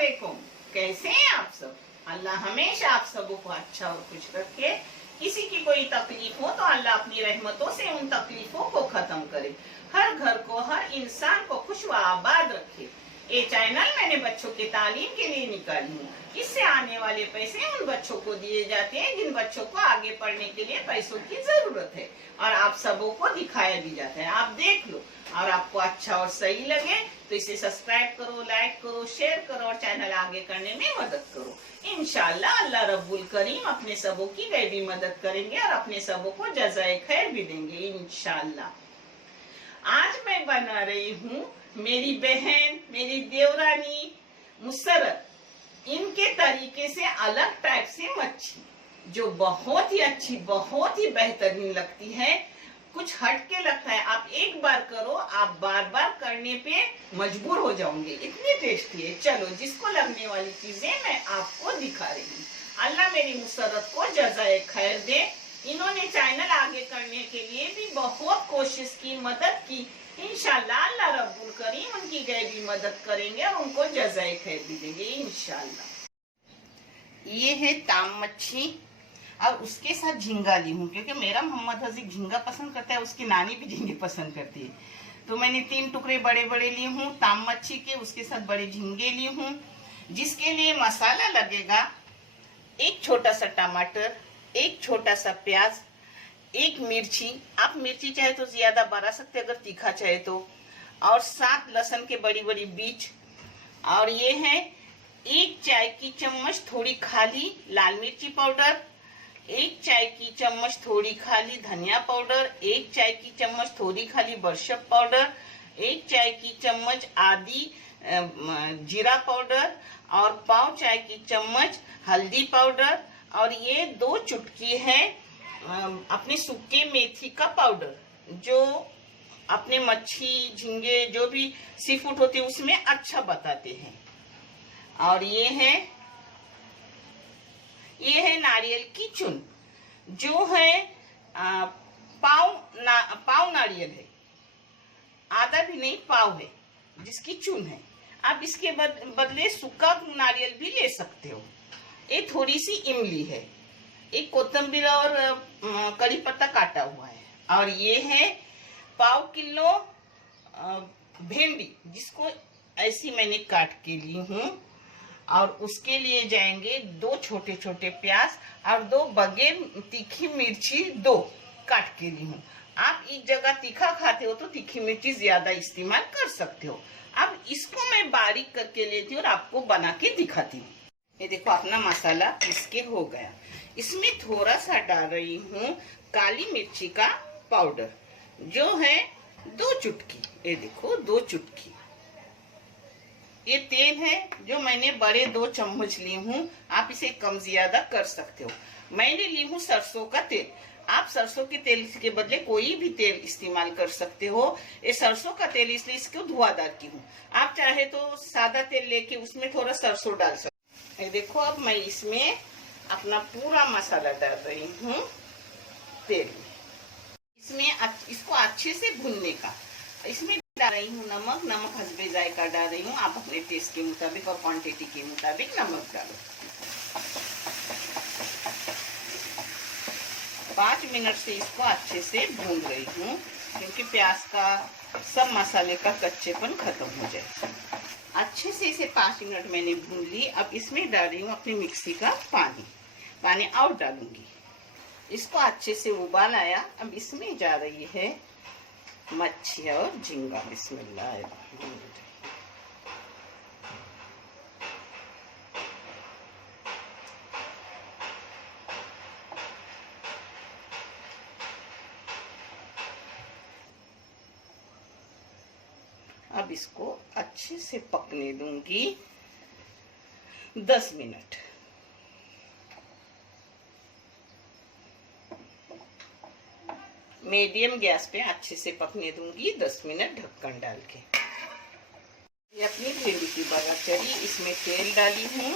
वालेकुम। कैसे हैं आप सब? अल्लाह हमेशा आप सबों को अच्छा और खुश रखे। किसी की कोई तकलीफ हो तो अल्लाह अपनी रहमतों से उन तकलीफों को खत्म करे, हर घर को, हर इंसान को खुश व आबाद रखे। ये चैनल मैंने बच्चों की तालीम के लिए निकाली हूँ। इससे आने वाले पैसे उन बच्चों को दिए जाते हैं जिन बच्चों को आगे पढ़ने के लिए पैसों की जरूरत है, और आप सबों को दिखाया भी जाता है। आप देख लो और आपको अच्छा और सही लगे तो इसे सब्सक्राइब करो, लाइक करो, शेयर करो और चैनल आगे करने में मदद करो। इंशाल्लाह अल्लाह रब्बुल करीम अपने सबों की गैबी मदद करेंगे और अपने सबों को जज़ाए खैर भी देंगे इंशाल्लाह। आज मैं बना रही हूँ मेरी बहन, मेरी देवरानी मुसरत, इनके तरीके से अलग टाइप से मच्छी जो बहुत ही अच्छी, बहुत ही बेहतरीन लगती है। कुछ हट के लगता है, आप एक बार करो, आप बार बार करने पे मजबूर हो जाओगे, इतनी टेस्टी है। चलो, जिसको लगने वाली चीजें मैं आपको दिखा रही हूँ। अल्लाह मेरी मुसरत को जज़ाए खैर दे। इन्होंने चैनल आगे करने के लिए भी बहुत कोशिश की, मदद की। इंशाल्लाह अल्लाह रब्बुल करीम उनकी गैबी मदद करेंगे और उनको जज़ाए खैर भी देंगे इंशाल्लाह। ये है ताम मच्छी और उसके साथ झींगा ली हूँ, क्योंकि मेरा मोहम्मद हजीक झींगा पसंद करता है, उसकी नानी भी झींगे पसंद करती है। तो मैंने 3 टुकड़े बड़े बड़े लिए हूँ ताम मच्छी के, उसके साथ बड़े झींगे ली हूँ। जिसके लिए मसाला लगेगा, एक छोटा सा टमाटर, एक छोटा सा प्याज, एक मिर्ची, आप मिर्ची चाहे तो ज्यादा बढ़ा सकते अगर तीखा चाहे तो, और 7 लहसुन के बड़ी बड़ी बीज, और ये है 1 चाय की चम्मच थोड़ी खाली लाल मिर्ची पाउडर, 1 चाय की चम्मच थोड़ी खाली धनिया पाउडर, 1 चाय की चम्मच थोड़ी खाली बरशप पाउडर, 1 चाय की चम्मच आदि जीरा पाउडर, और पाव चाय की चम्मच हल्दी पाउडर, और ये 2 चुटकी है अपने सूखे मेथी का पाउडर, जो अपने मच्छी, झींगे, जो भी सी फूड होते हैं उसमें अच्छा बताते हैं। और ये है नारियल की चून, जो है पाव नारियल है, आधा भी नहीं, पाव है जिसकी चून है। आप इसके बदले सूखा नारियल भी ले सकते हो। ये थोड़ी सी इमली है, एक कोतंबीर और कड़ी पत्ता काटा हुआ है, और ये है पाव किलो भिंडी, जिसको ऐसी मैंने काट के ली हूँ। और उसके लिए जाएंगे 2 छोटे छोटे प्याज और 2 बगे तीखी मिर्ची 2 काट के ली हूँ। आप इस जगह तीखा खाते हो तो तीखी मिर्ची ज्यादा इस्तेमाल कर सकते हो। अब इसको मैं बारीक करके लेती हूँ और आपको बना के दिखाती हूँ। ये देखो, अपना मसाला इसके हो गया। इसमें थोड़ा सा डाल रही हूँ काली मिर्ची का पाउडर, जो है 2 चुटकी। ये देखो 2 चुटकी। ये तेल है जो मैंने बड़े 2 चम्मच ली हूँ, आप इसे कम ज्यादा कर सकते हो। मैंने ली हूँ सरसों का तेल, आप सरसों के तेल के बदले कोई भी तेल इस्तेमाल कर सकते हो। ये सरसों का तेल इसलिए इसको धुआंधार की हूँ, आप चाहे तो सादा तेल लेके उसमें थोड़ा सरसों डाल सकते। ये देखो, अब मैं इसमें अपना पूरा मसाला डाल रही हूँ तेल में। इसमें इसको अच्छे से भूनने का। इसमें डाल रही हूँ नमक हस्बे जायका डाल रही हूँ। आप अपने टेस्ट के मुताबिक और क्वांटिटी के मुताबिक नमक डालो। 5 मिनट से इसको अच्छे से भून रही हूँ, क्योंकि प्याज का सब मसाले का कच्चेपन खत्म हो जाए। अच्छे से इसे 5 मिनट मैंने भून ली। अब इसमें डाल रही हूँ अपनी मिक्सी का पानी और डालूंगी। इसको अच्छे से उबाल आया। अब इसमें जा रही है मच्छी और झींगा। बिस्मिल्लाह। अब इसको अच्छे से पकने दूंगी 10 मिनट। मीडियम गैस पे अच्छे से पकने दूंगी 10 मिनट ढक्कन डाल के। ये अपनी भिंडी की बघार चढ़ी, इसमें तेल डाली हूँ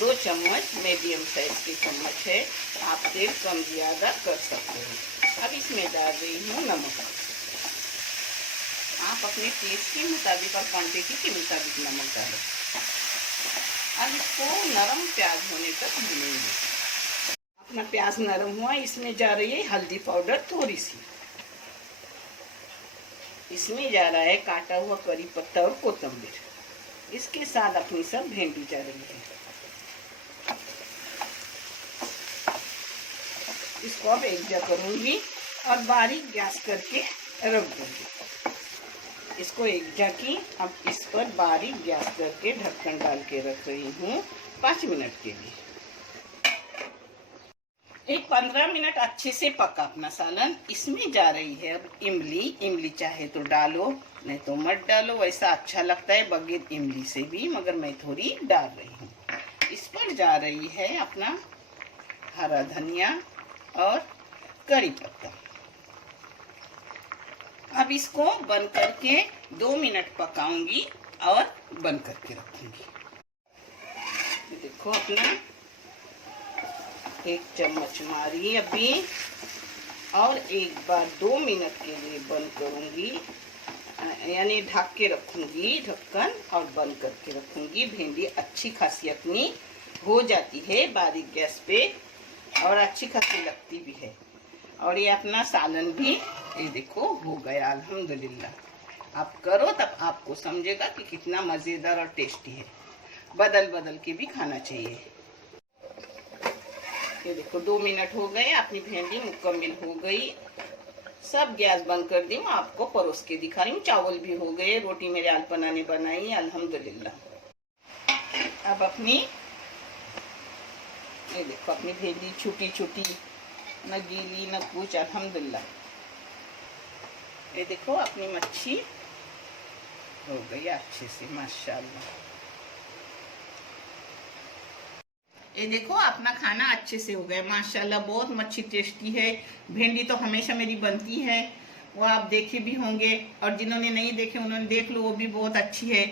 2 चम्मच, मीडियम साइज की चम्मच है, आप तेल कम ज्यादा कर सकते हो। अब इसमें डाल रही हूँ नमक, आप अपने टेस्ट के मुताबिक और क्वांटिटी के मुताबिक नमक डालें। अब इसको नरम प्याज होने तक भूनेंगे। अपना प्याज नरम हुआ, इसमें जा रही है हल्दी पाउडर थोड़ी सी, इसमें जा रहा है काटा हुआ करी पत्ता और कोतंबीर, इसके साथ अपनी सब भिंडी जा रही है। इसको अब एक जगह करूंगी और बारीक गैस करके रख दूंगी। इसको एक जगह अब इस पर बारीक गैस करके ढक्कन डाल के रख रही हूँ 5 मिनट के लिए। एक 15 मिनट अच्छे से पका अपना सालन। इसमें जा रही है अब इमली। इमली चाहे तो डालो, नहीं तो मत डालो, वैसा अच्छा लगता है बगैर इमली से भी, मगर मैं थोड़ी डाल रही हूँ। इस पर जा रही है अपना हरा धनिया और करी पत्ता। अब इसको बंद करके 2 मिनट पकाऊंगी और बंद करके रखूंगी। देखो अपना 1 चम्मच मारी अभी, और एक बार 2 मिनट के लिए बंद करूंगी, यानी ढक के रखूंगी ढक्कन और बंद करके रखूंगी। भिंडी अच्छी खासी अपनी हो जाती है बारीक गैस पे और अच्छी खासी लगती भी है। और ये अपना सालन भी ये देखो हो गया अल्हम्दुलिल्लाह। आप करो तब आपको समझेगा कि कितना मज़ेदार और टेस्टी है। बदल बदल के भी खाना चाहिए। ये देखो 2 मिनट हो गए, अपनी भिंडी मुकम्मल हो गई। सब गैस बंद कर दी, मैं आपको परोस के दिखा रही हूँ। चावल भी हो गए, रोटी मेरे अल्पना ने बनाई अल्हम्दुलिल्लाह। अब अपनी ये देखो अपनी भिंडी छोटी छोटी, न गीली न कुछ, अल्हम्दुलिल्लाह। ये देखो अपनी मच्छी हो गई अच्छे से माशाल्लाह। ये देखो अपना खाना अच्छे से हो गया माशाल्लाह। बहुत मच्छी टेस्टी है। भिंडी तो हमेशा मेरी बनती है, वो आप देखे भी होंगे, और जिन्होंने नहीं देखे उन्होंने देख लो, वो भी बहुत अच्छी है।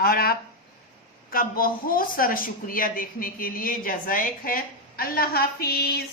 और आपका बहुत सारा शुक्रिया देखने के लिए। जज़ाए खैर। अल्लाह हाफिज़।